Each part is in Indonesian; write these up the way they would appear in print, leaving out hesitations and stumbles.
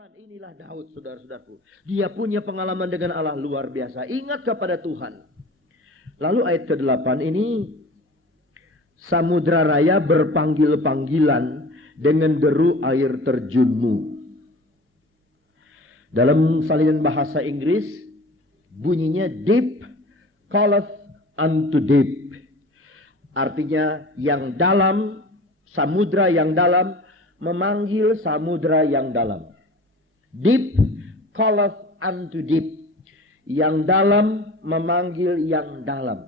Tuhan, inilah Daud, saudara-saudaraku. Dia punya pengalaman dengan Allah luar biasa. Ingat kepada Tuhan. Lalu ayat ke-8 ini, samudra raya berpanggil-panggilan dengan deru air terjunmu. Dalam salinan bahasa Inggris, bunyinya deep calleth unto deep. Artinya yang dalam, samudra yang dalam memanggil samudra yang dalam. Deep calleth unto deep. Yang dalam memanggil yang dalam.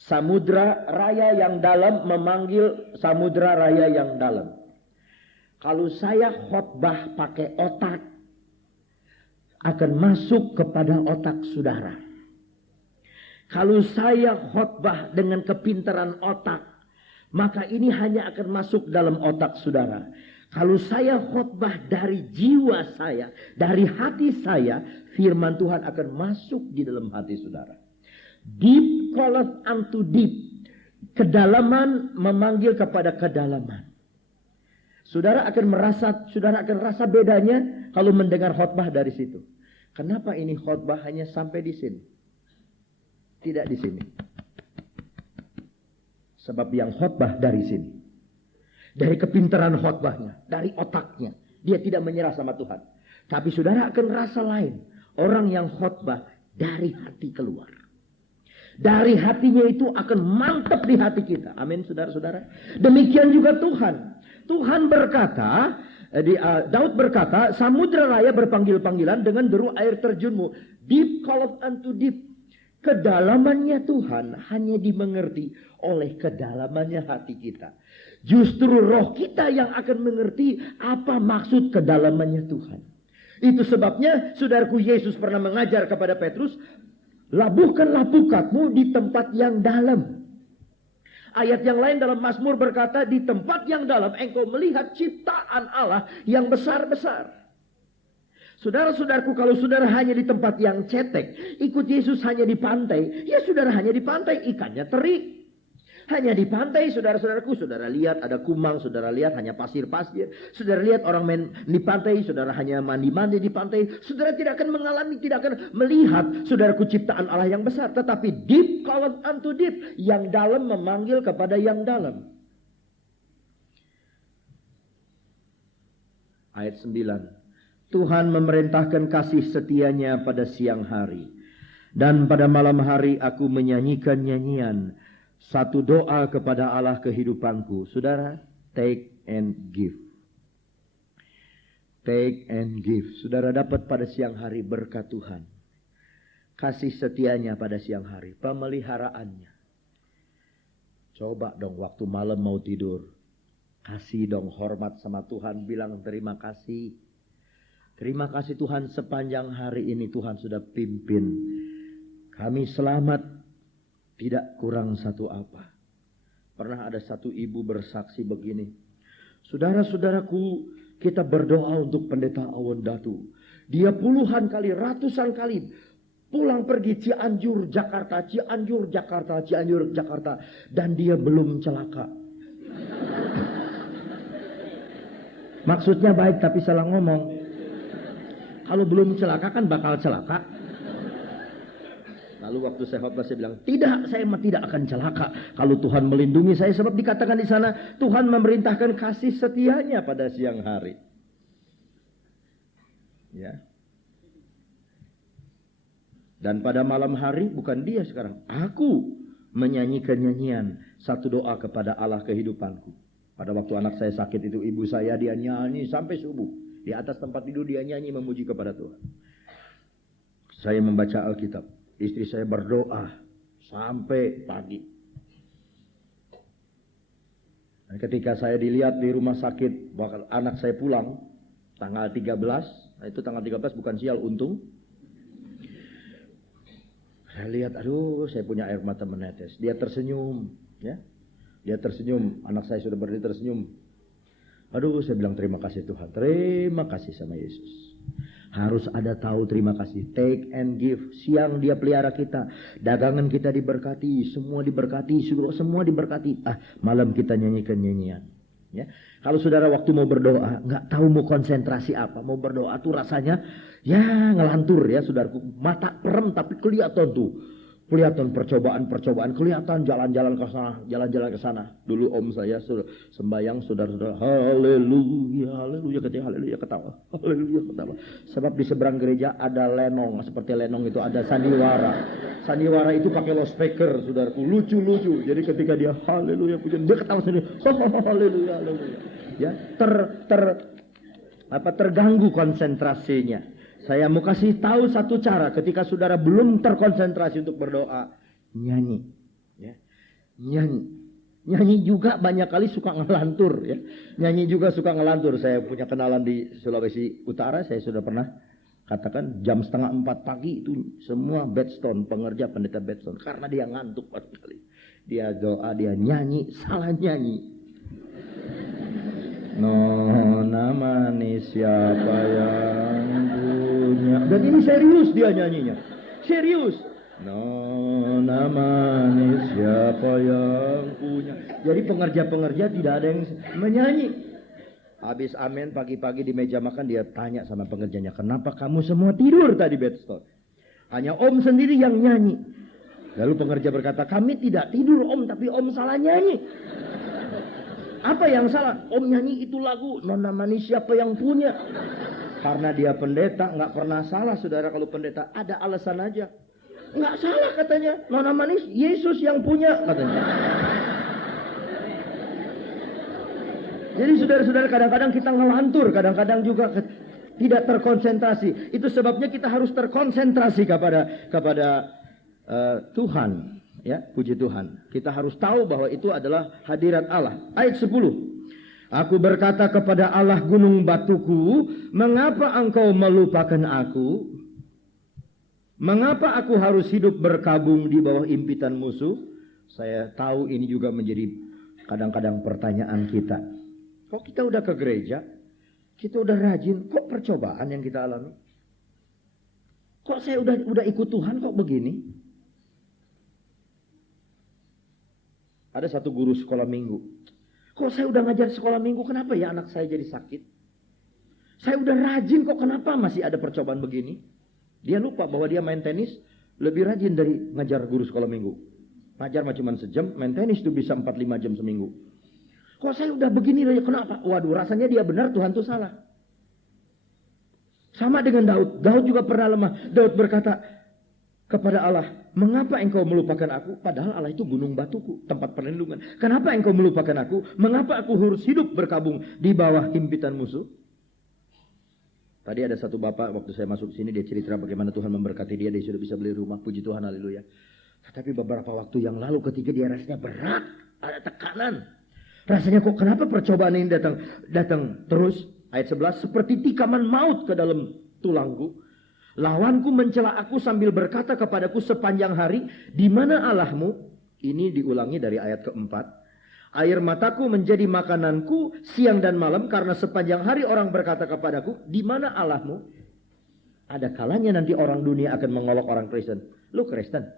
Samudra raya yang dalam memanggil samudra raya yang dalam. Kalau saya khotbah pakai otak, akan masuk kepada otak saudara. Kalau saya khotbah dengan kepintaran otak, maka ini hanya akan masuk dalam otak saudara. Kalau saya khotbah dari jiwa saya, dari hati saya, firman Tuhan akan masuk di dalam hati saudara. Deep calleth unto deep. Kedalaman memanggil kepada kedalaman. Saudara akan rasa bedanya kalau mendengar khotbah dari situ. Kenapa ini khotbah hanya sampai di sini? Tidak di sini. Sebab yang khotbah dari sini. Dari kepintaran khotbahnya, dari otaknya, dia tidak menyerah sama Tuhan. Tapi saudara akan rasa lain. Orang yang khotbah dari hati keluar. Dari hatinya itu akan mantap di hati kita. Amin, saudara-saudara. Demikian juga Tuhan. Tuhan berkata, Daud berkata, samudra raya berpanggil-panggilan dengan deru air terjunmu. Deep calleth unto deep. Kedalamannya Tuhan hanya dimengerti oleh kedalamannya hati kita. Justru roh kita yang akan mengerti apa maksud kedalamannya Tuhan. Itu sebabnya saudaraku Yesus pernah mengajar kepada Petrus, labuhkanlah pukatmu di tempat yang dalam. Ayat yang lain dalam Mazmur berkata, di tempat yang dalam engkau melihat ciptaan Allah yang besar-besar. Saudara-saudaraku, kalau saudara hanya di tempat yang cetek, ikut Yesus hanya di pantai, ya saudara hanya di pantai, ikannya terik. Hanya di pantai, saudara-saudaraku, saudara lihat ada kumang, saudara lihat hanya pasir-pasir. Saudara lihat orang main di pantai, saudara hanya mandi-mandi di pantai. Saudara tidak akan mengalami, tidak akan melihat, saudaraku, ciptaan Allah yang besar. Tetapi deep calleth unto deep, yang dalam memanggil kepada yang dalam. Ayat 9. Tuhan memerintahkan kasih setianya pada siang hari. Dan pada malam hari aku menyanyikan nyanyian. Satu doa kepada Allah kehidupanku. Saudara, take and give. Take and give. Saudara dapat pada siang hari berkat Tuhan. Kasih setianya pada siang hari. Pemeliharaannya. Coba dong waktu malam mau tidur. Kasih dong hormat sama Tuhan. Bilang terima kasih. Terima kasih Tuhan sepanjang hari ini Tuhan sudah pimpin. Kami selamat. Tidak kurang satu apa. Pernah ada satu ibu bersaksi begini. Saudara-saudaraku, kita berdoa untuk pendeta Awon Datu. Dia puluhan kali, ratusan kali pulang pergi Cianjur, Jakarta, Cianjur, Jakarta, Cianjur, Jakarta. Dan dia belum celaka. Maksudnya baik tapi salah ngomong. Kalau belum celaka kan bakal celaka. Lalu waktu saya khotbah saya bilang, tidak, saya tidak akan celaka kalau Tuhan melindungi saya. Sebab dikatakan di sana, Tuhan memerintahkan kasih setianya pada siang hari. Ya. Dan pada malam hari, bukan dia sekarang. Aku menyanyikan nyanyian, satu doa kepada Allah kehidupanku. Pada waktu anak saya sakit itu, ibu saya dia nyanyi sampai subuh. Di atas tempat tidur dia nyanyi memuji kepada Tuhan. Saya membaca Alkitab. Istri saya berdoa sampai pagi. Dan ketika saya dilihat di rumah sakit, bakal anak saya pulang tanggal 13. Nah itu tanggal 13 bukan sial, untung. Saya lihat, aduh, saya punya air mata menetes. Dia tersenyum, ya. Dia tersenyum, anak saya sudah berdiri tersenyum. Aduh, saya bilang terima kasih Tuhan. Terima kasih sama Yesus. Harus ada tahu terima kasih. Take and give. Siang dia pelihara kita. Dagangan kita diberkati. Semua diberkati. Semua diberkati. Malam kita nyanyikan nyanyian. Ya, kalau saudara waktu mau berdoa nggak tahu mau konsentrasi apa, mau berdoa tuh rasanya ya ngelantur ya saudaraku, mata perem tapi kelihatan tuh, kelihatan percobaan, kelihatan jalan-jalan ke sana, jalan-jalan ke sana. Dulu om saya sembayang saudara-saudara, haleluya, haleluya, ketika haleluya ketawa, haleluya ketawa. Sebab di seberang gereja ada lenong, seperti lenong itu ada sandiwara. Sandiwara itu pakai loudspeaker, saudaraku, lucu-lucu. Jadi ketika dia haleluya pujian, dia ketawa sendiri, haleluya, haleluya. Ya, terganggu konsentrasinya. Saya mau kasih tahu satu cara ketika saudara belum terkonsentrasi untuk berdoa, nyanyi. Ya. Nyanyi juga banyak kali suka ngelantur. Ya. Nyanyi juga suka ngelantur. Saya punya kenalan di Sulawesi Utara, saya sudah pernah katakan jam 3:30 pagi itu semua bedstone, pengerja pendeta bedstone. Karena dia ngantuk pagi kali. Dia doa, dia nyanyi, salah nyanyi. Nona manis siapa yang punya. Dan ini serius dia nyanyinya. Serius. Nona manis siapa yang punya. Jadi pengerja-pengerja tidak ada yang menyanyi. Habis amin pagi-pagi di meja makan dia tanya sama pengerjanya, kenapa kamu semua tidur tadi bedstone? Hanya om sendiri yang nyanyi. Lalu pengerja berkata, kami tidak tidur om, tapi om salah nyanyi. Apa yang salah? Om nyanyi itu lagu Nona Manis siapa yang punya. Karena dia pendeta, nggak pernah salah saudara. Kalau pendeta ada alasan aja. Nggak salah katanya. Nona Manis Yesus yang punya katanya. Jadi saudara-saudara kadang-kadang kita ngelantur, kadang-kadang juga tidak terkonsentrasi. Itu sebabnya kita harus terkonsentrasi kepada Tuhan. Ya, puji Tuhan. Kita harus tahu bahwa itu adalah hadirat Allah. Ayat 10. Aku berkata kepada Allah gunung batuku, mengapa engkau melupakan aku? Mengapa aku harus hidup berkabung di bawah impitan musuh? Saya tahu ini juga menjadi kadang-kadang pertanyaan kita. Kok kita udah ke gereja, kita udah rajin, kok percobaan yang kita alami? Kok saya udah ikut Tuhan kok begini? Ada satu guru sekolah minggu. Kok saya udah ngajar sekolah minggu, kenapa ya anak saya jadi sakit? Saya udah rajin kok kenapa masih ada percobaan begini? Dia lupa bahwa dia main tenis lebih rajin dari ngajar guru sekolah minggu. Ngajar cuma sejam, main tenis tuh bisa 4-5 jam seminggu. Kok saya udah begini aja, kenapa? Waduh, rasanya dia benar, Tuhan tuh salah. Sama dengan Daud. Daud juga pernah lemah. Daud berkata kepada Allah, mengapa engkau melupakan aku? Padahal Allah itu gunung batuku, tempat perlindungan. Kenapa engkau melupakan aku? Mengapa aku harus hidup berkabung di bawah himpitan musuh? Tadi ada satu bapak, waktu saya masuk sini, dia cerita bagaimana Tuhan memberkati dia sudah bisa beli rumah. Puji Tuhan, haleluya. Tetapi beberapa waktu yang lalu ketika dia rasanya berat, ada tekanan. Rasanya kok kenapa percobaan ini datang terus? Ayat 11, seperti tikaman maut ke dalam tulangku. Lawanku mencela aku sambil berkata kepadaku sepanjang hari, di mana Allahmu? Ini diulangi dari ayat keempat. Air mataku menjadi makananku siang dan malam, karena sepanjang hari orang berkata kepadaku, di mana Allahmu? Ada kalanya nanti orang dunia akan mengolok orang Kristen. Lu Kristen,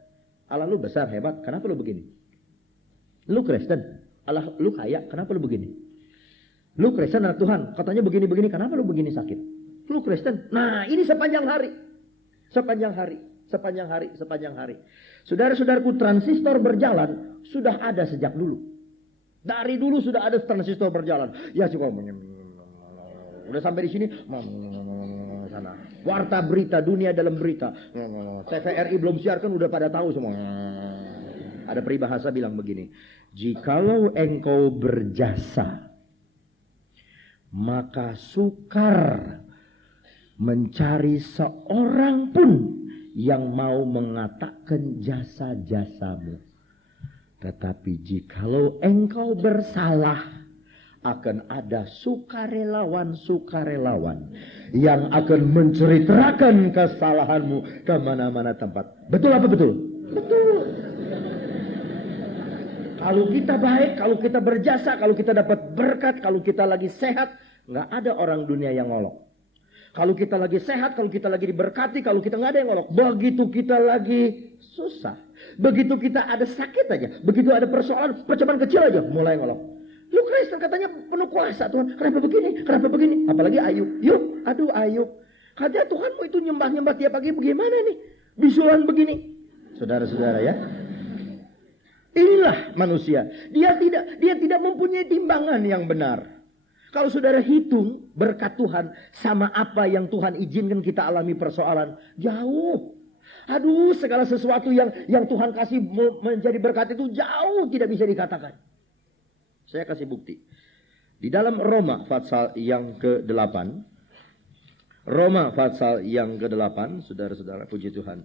Allah lu besar hebat, kenapa lu begini? Lu Kristen, Allah lu kaya, kenapa lu begini? Lu Kristen anak Tuhan, katanya begini-begini, kenapa lu begini sakit? Lu Kristen. Nah, ini sepanjang hari. Sepanjang hari. Saudara-saudaraku, transistor berjalan sudah ada sejak dulu. Dari dulu sudah ada transistor berjalan. Ya coba. Udah sampai di sini. Sana. Warta berita, dunia dalam berita. TVRI belum siarkan udah pada tahu semua. Ada peribahasa bilang begini. Jikalau engkau berjasa, maka sukar mencari seorang pun yang mau mengatakan jasa-jasamu. Tetapi jikalau engkau bersalah, akan ada sukarelawan-sukarelawan yang akan menceritakan kesalahanmu ke mana-mana tempat. Betul apa betul? Betul. Kalau kita baik, kalau kita berjasa, kalau kita dapat berkat, kalau kita lagi sehat, nggak ada orang dunia yang ngolok. Kalau kita lagi sehat, kalau kita lagi diberkati, kalau kita nggak ada yang ngolok. Begitu kita lagi susah, begitu kita ada sakit aja, begitu ada persoalan, percobaan kecil aja, mulai ngolok. Lu Kristen katanya penuh kuasa Tuhan. Kenapa begini? Kenapa begini? Apalagi Ayub. Aduh Ayub. Katanya Tuhanmu itu nyembah-nyembah tiap pagi bagaimana nih? Bisulan begini. Saudara-saudara ya. Inilah manusia. Dia tidak mempunyai timbangan yang benar. Kalau saudara hitung berkat Tuhan sama apa yang Tuhan izinkan kita alami persoalan, jauh. Aduh, segala sesuatu yang Tuhan kasih menjadi berkat itu jauh tidak bisa dikatakan. Saya kasih bukti. Di dalam Roma pasal yang ke-8. Roma pasal yang ke-8, saudara-saudara, puji Tuhan.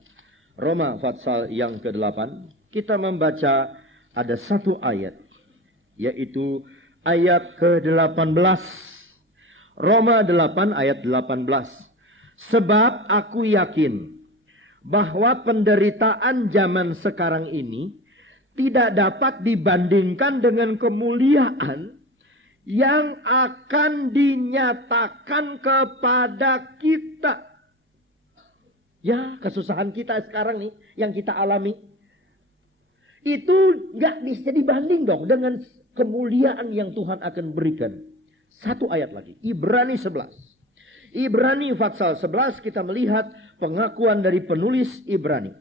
Roma pasal yang ke-8, kita membaca ada satu ayat, yaitu ayat ke-18. Roma 8 ayat 18. Sebab aku yakin bahwa penderitaan zaman sekarang ini tidak dapat dibandingkan dengan kemuliaan yang akan dinyatakan kepada kita. Ya, kesusahan kita sekarang nih yang kita alami itu gak bisa dibanding dong dengan kemuliaan yang Tuhan akan berikan. Satu ayat lagi, Ibrani 11. Ibrani pasal 11 kita melihat pengakuan dari penulis Ibrani.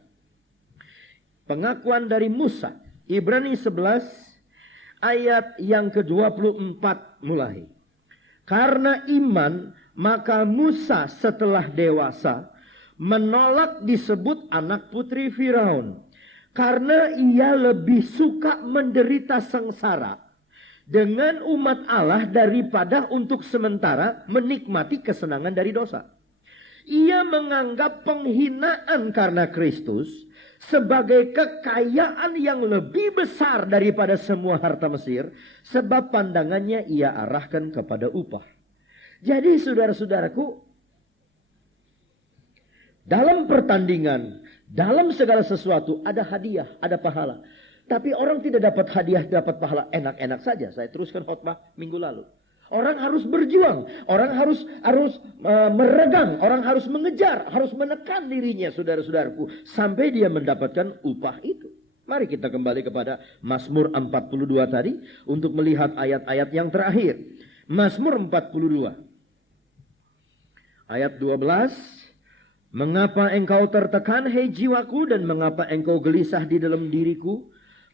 Pengakuan dari Musa. Ibrani 11 ayat yang ke-24 mulai. Karena iman maka Musa setelah dewasa menolak disebut anak putri Firaun. Karena ia lebih suka menderita sengsara dengan umat Allah daripada untuk sementara menikmati kesenangan dari dosa. Ia menganggap penghinaan karena Kristus sebagai kekayaan yang lebih besar daripada semua harta Mesir, sebab pandangannya ia arahkan kepada upah. Jadi saudara-saudaraku, dalam pertandingan, dalam segala sesuatu ada hadiah, ada pahala. Tapi orang tidak dapat hadiah, dapat pahala enak-enak saja. Saya teruskan khotbah minggu lalu. Orang harus berjuang, orang harus meregang, orang harus mengejar, harus menekan dirinya, saudara-saudaraku, sampai dia mendapatkan upah itu. Mari kita kembali kepada Mazmur 42 tadi untuk melihat ayat-ayat yang terakhir. Mazmur 42 ayat 12. Mengapa engkau tertekan, hei jiwaku, dan mengapa engkau gelisah di dalam diriku?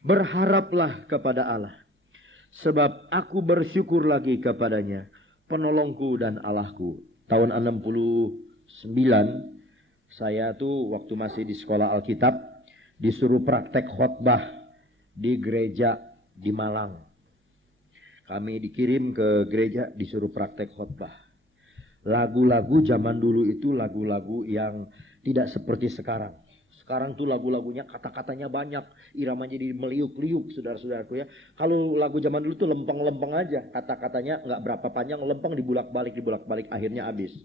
Berharaplah kepada Allah, sebab aku bersyukur lagi kepadanya, penolongku dan Allahku. Tahun 69, saya tuh waktu masih di sekolah Alkitab, disuruh praktek khotbah di gereja di Malang. Kami dikirim ke gereja, disuruh praktek khotbah. Lagu-lagu zaman dulu itu lagu-lagu yang tidak seperti sekarang. Sekarang tuh lagu-lagunya kata-katanya banyak, iramanya jadi meliuk-liuk, saudara-saudaraku ya. Kalau lagu zaman dulu tuh lempeng-lempeng aja, kata-katanya nggak berapa panjang, lempeng dibulak-balik, akhirnya habis.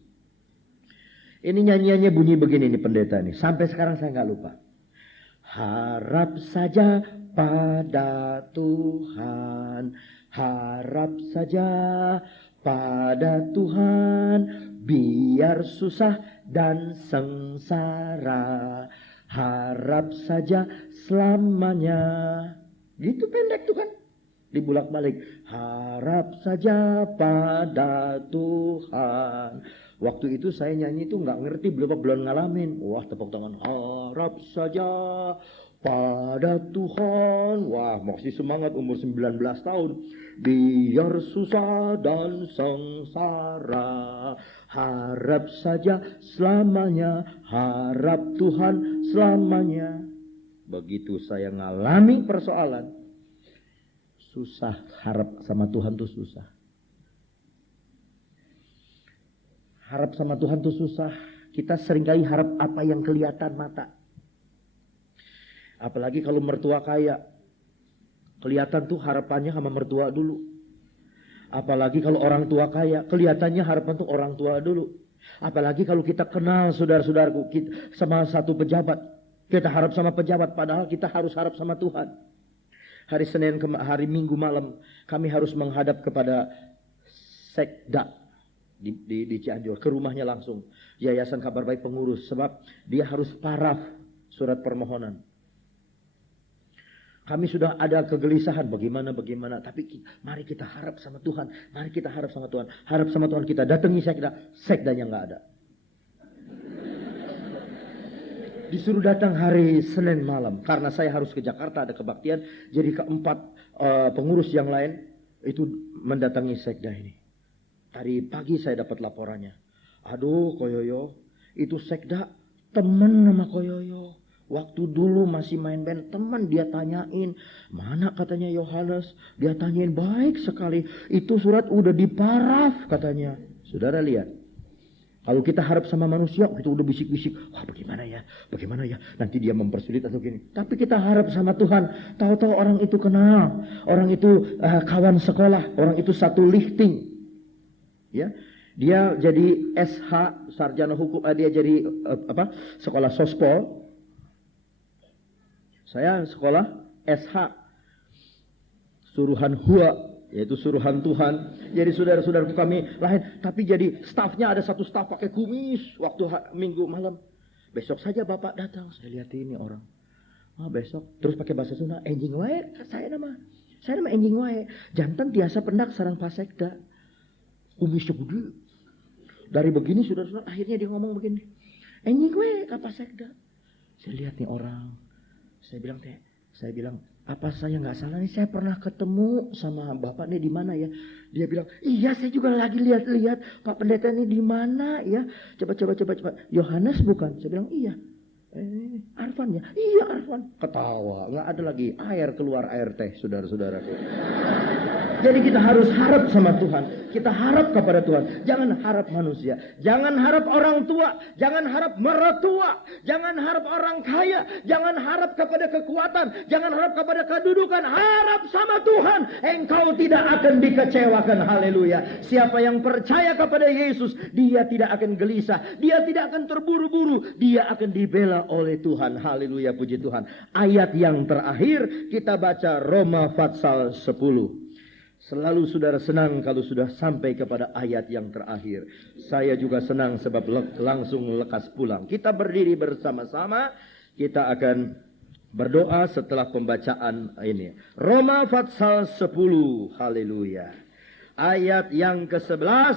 Ini nyanyiannya bunyi begini nih pendeta nih, sampai sekarang saya nggak lupa. Harap saja pada Tuhan, harap saja pada Tuhan, biar susah dan sengsara, harap saja selamanya. Gitu pendek tuh kan, dibulak-balik. Harap saja pada Tuhan. Waktu itu saya nyanyi itu nggak ngerti, belum ngalamin. Wah, tepuk tangan. Harap saja pada Tuhan. Wah, masih semangat umur 19 tahun. Biar susah dan sengsara, harap saja selamanya, harap Tuhan selamanya. Begitu saya ngalami persoalan, susah, harap sama Tuhan tuh susah. Harap sama Tuhan tuh susah. Kita seringkali harap apa yang kelihatan mata. Apalagi kalau mertua kaya. Kelihatan tuh harapannya sama mertua dulu. Apalagi kalau orang tua kaya, kelihatannya harapan tuh orang tua dulu. Apalagi kalau kita kenal saudara-saudaraku, sama satu pejabat, kita harap sama pejabat, padahal kita harus harap sama Tuhan. Hari Minggu malam, kami harus menghadap kepada Sekda di Cianjur, ke rumahnya langsung, Yayasan Kabar Baik Pengurus, sebab dia harus paraf surat permohonan. Kami sudah ada kegelisahan bagaimana. Tapi mari kita harap sama Tuhan. Mari kita harap sama Tuhan. Harap sama Tuhan, kita datangi sekdanya nggak ada. Disuruh datang hari Senin malam. Karena saya harus ke Jakarta, ada kebaktian. Jadi keempat pengurus yang lain itu mendatangi sekda ini. Tadi pagi saya dapat laporannya. Aduh Koyoyo, itu sekda temen sama Koyoyo. Waktu dulu masih main band, teman dia tanyain, mana katanya Yohanes? Dia tanyain, baik sekali. Itu surat udah diparaf katanya. Saudara lihat. Kalau kita harap sama manusia, kita udah bisik-bisik. Wah bagaimana ya? Nanti dia mempersulit atau gini. Tapi kita harap sama Tuhan. Tahu-tahu orang itu kenal. Orang itu kawan sekolah. Orang itu satu lifting. Ya. Dia jadi SH, sarjana hukum. Dia jadi sekolah sospol. Saya sekolah SH, suruhan hua, yaitu suruhan Tuhan. Jadi saudara-saudaraku kami lain, tapi jadi stafnya ada satu staf pakai kumis waktu minggu malam. Besok saja Bapak datang, saya lihat ini orang. Besok terus pakai bahasa Sunda, enjing wae, saya nama enjing wae. Jantan tiasa pendak sarang pasekda. Kumisnya gede. Dari begini saudara-saudara, akhirnya dia ngomong begini. Enjing wae ka pasekda. Saya lihat nih orang. Saya bilang, apa saya nggak salah nih? Saya pernah ketemu sama Bapak nih di mana ya? Dia bilang, iya saya juga lagi lihat Pak Pendeta ini di mana ya? Coba. Yohanes bukan? Saya bilang iya. Arfan ya? Iya Arfan. Ketawa, nggak ada lagi keluar air teh, saudara-saudaraku. Jadi kita harus harap sama Tuhan. Kita harap kepada Tuhan. Jangan harap manusia. Jangan harap orang tua. Jangan harap mertua. Jangan harap orang kaya. Jangan harap kepada kekuatan. Jangan harap kepada kedudukan. Harap sama Tuhan. Engkau tidak akan dikecewakan. Haleluya. Siapa yang percaya kepada Yesus, dia tidak akan gelisah. Dia tidak akan terburu-buru. Dia akan dibela oleh Tuhan. Haleluya, puji Tuhan. Ayat yang terakhir kita baca Roma pasal 10. Selalu saudara senang kalau sudah sampai kepada ayat yang terakhir. Saya juga senang sebab langsung lekas pulang. Kita berdiri bersama-sama. Kita akan berdoa setelah pembacaan ini. Roma pasal 10. Haleluya. Ayat yang ke-11.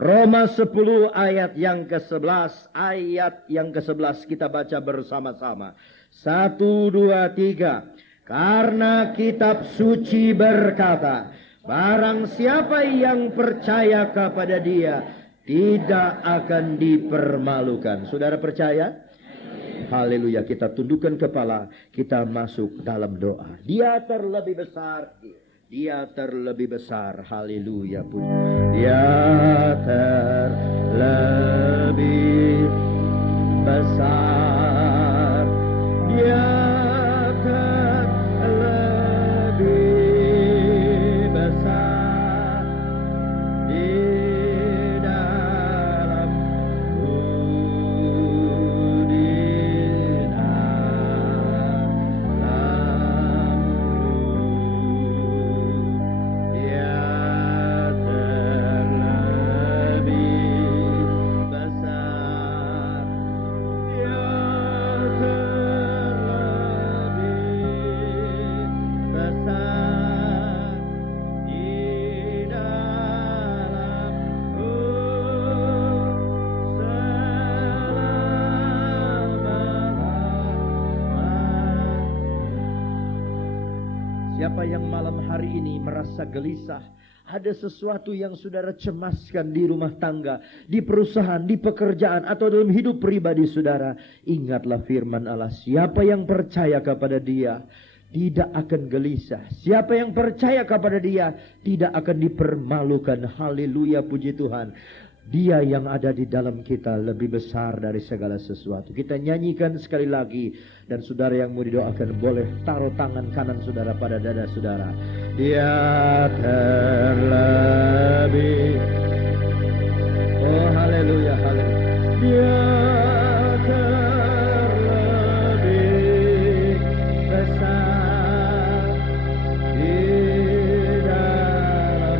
Roma 10 ayat yang ke-11. Ayat yang ke-11 kita baca bersama-sama. 1, 2, 3. Karena kitab suci berkata, barang siapa yang percaya kepada dia tidak akan dipermalukan. Saudara percaya? Haleluya, kita tundukkan kepala, kita masuk dalam doa. Dia terlebih besar. Dia terlebih besar. Haleluya. Dia terlebih besar. Dia siapa yang malam hari ini merasa gelisah, ada sesuatu yang saudara cemaskan di rumah tangga, di perusahaan, di pekerjaan, atau dalam hidup pribadi saudara, ingatlah firman Allah. Siapa yang percaya kepada dia tidak akan gelisah. Siapa yang percaya kepada dia tidak akan dipermalukan. Haleluya, puji Tuhan. Dia yang ada di dalam kita lebih besar dari segala sesuatu. Kita nyanyikan sekali lagi. Dan saudara yang mau didoakan boleh taruh tangan kanan saudara pada dada saudara. Dia terlebih. Oh haleluya, haleluya. Dia terlebih besar di dalam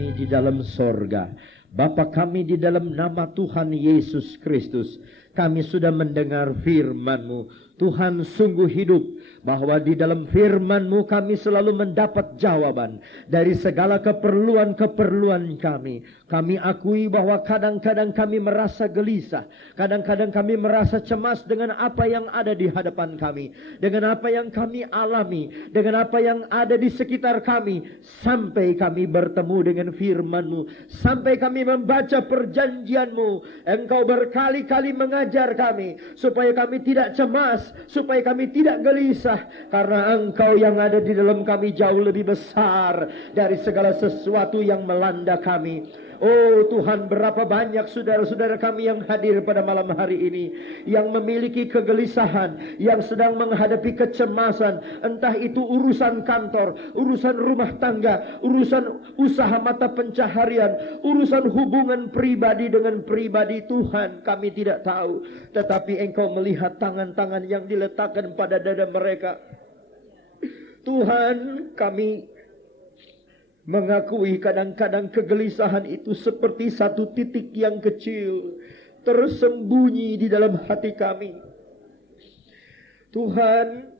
kami di dalam sorga, Bapa kami di dalam nama Tuhan Yesus Kristus, kami sudah mendengar firman-Mu. Tuhan sungguh hidup, bahwa di dalam firman-Mu kami selalu mendapat jawaban dari segala keperluan-keperluan kami. Kami akui bahwa kadang-kadang kami merasa gelisah, kadang-kadang kami merasa cemas dengan apa yang ada di hadapan kami, dengan apa yang kami alami, dengan apa yang ada di sekitar kami, sampai kami bertemu dengan firman-Mu, sampai kami membaca perjanjian-Mu. Engkau berkali-kali mengajar kami supaya kami tidak cemas, supaya kami tidak gelisah, karena Engkau yang ada di dalam kami jauh lebih besar dari segala sesuatu yang melanda kami. Oh Tuhan, berapa banyak saudara-saudara kami yang hadir pada malam hari ini, yang memiliki kegelisahan, yang sedang menghadapi kecemasan, entah itu urusan kantor, urusan rumah tangga, urusan usaha mata pencaharian, urusan hubungan pribadi dengan pribadi. Tuhan, kami tidak tahu, tetapi Engkau melihat tangan-tangan yang diletakkan pada dada mereka. Tuhan, kami mengakui kadang-kadang kegelisahan itu seperti satu titik yang kecil tersembunyi di dalam hati kami. Tuhan,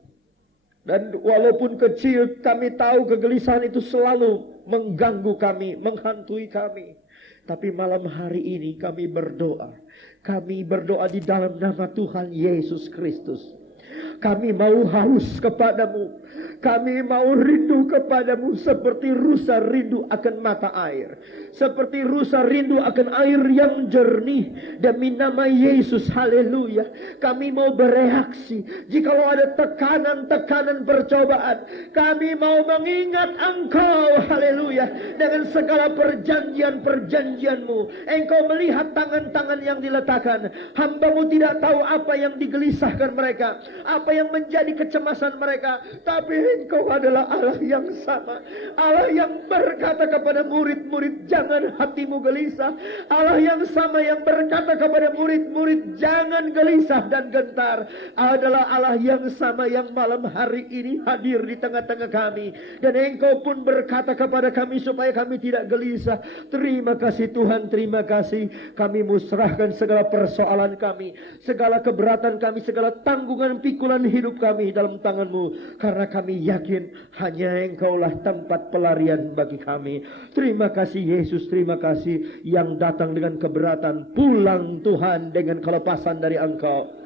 dan walaupun kecil, kami tahu kegelisahan itu selalu mengganggu kami, menghantui kami. Tapi malam hari ini kami berdoa. Kami berdoa di dalam nama Tuhan Yesus Kristus. Kami mau haus kepadamu. Kami mau rindu kepadamu seperti rusa rindu akan mata air. Seperti rusa rindu akan air yang jernih. Demi nama Yesus, haleluya. Kami mau bereaksi jikalau ada tekanan-tekanan percobaan. Kami mau mengingat Engkau, haleluya. Dengan segala perjanjian-perjanjian-Mu. Engkau melihat tangan-tangan yang diletakkan. Hamba-Mu tidak tahu apa yang digelisahkan mereka, apa yang menjadi kecemasan mereka. Tapi Engkau adalah Allah yang sama, Allah yang berkata kepada murid-murid, jangan hatimu gelisah. Allah yang sama yang berkata kepada murid-murid, jangan gelisah dan gentar. Adalah Allah yang sama yang malam hari ini hadir di tengah-tengah kami. Dan Engkau pun berkata kepada kami supaya kami tidak gelisah. Terima kasih Tuhan, terima kasih. Kami musrahkan segala persoalan kami, segala keberatan kami, segala tanggungan pikulan hidup kami dalam tangan-Mu. Karena kami yakin hanya Engkaulah tempat pelarian bagi kami. Terima kasih Yesus, terima kasih. Yang datang dengan keberatan, pulang Tuhan dengan kelepasan dari Engkau.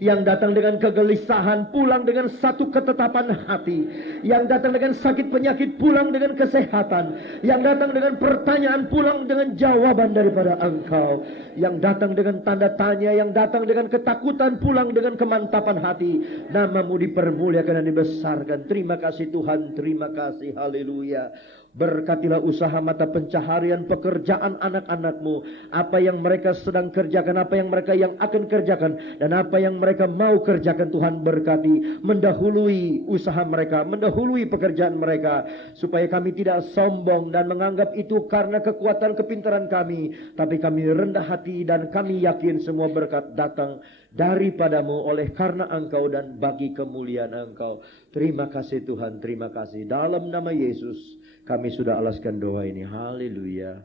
Yang datang dengan kegelisahan, pulang dengan satu ketetapan hati. Yang datang dengan sakit penyakit, pulang dengan kesehatan. Yang datang dengan pertanyaan, pulang dengan jawaban daripada Engkau. Yang datang dengan tanda tanya, yang datang dengan ketakutan, pulang dengan kemantapan hati. Nama-Mu dipermuliakan dan dibesarkan. Terima kasih Tuhan, terima kasih, haleluya. Berkatilah usaha mata pencaharian, pekerjaan anak-anak-Mu. Apa yang mereka sedang kerjakan, apa yang mereka yang akan kerjakan, dan apa yang mereka mau kerjakan, Tuhan berkati. Mendahului usaha mereka, mendahului pekerjaan mereka. Supaya kami tidak sombong dan menganggap itu karena kekuatan kepintaran kami. Tapi kami rendah hati dan kami yakin semua berkat datang daripada-Mu oleh karena Engkau dan bagi kemuliaan Engkau. Terima kasih Tuhan, terima kasih. Dalam nama Yesus kami sudah alaskan doa ini. Haleluya.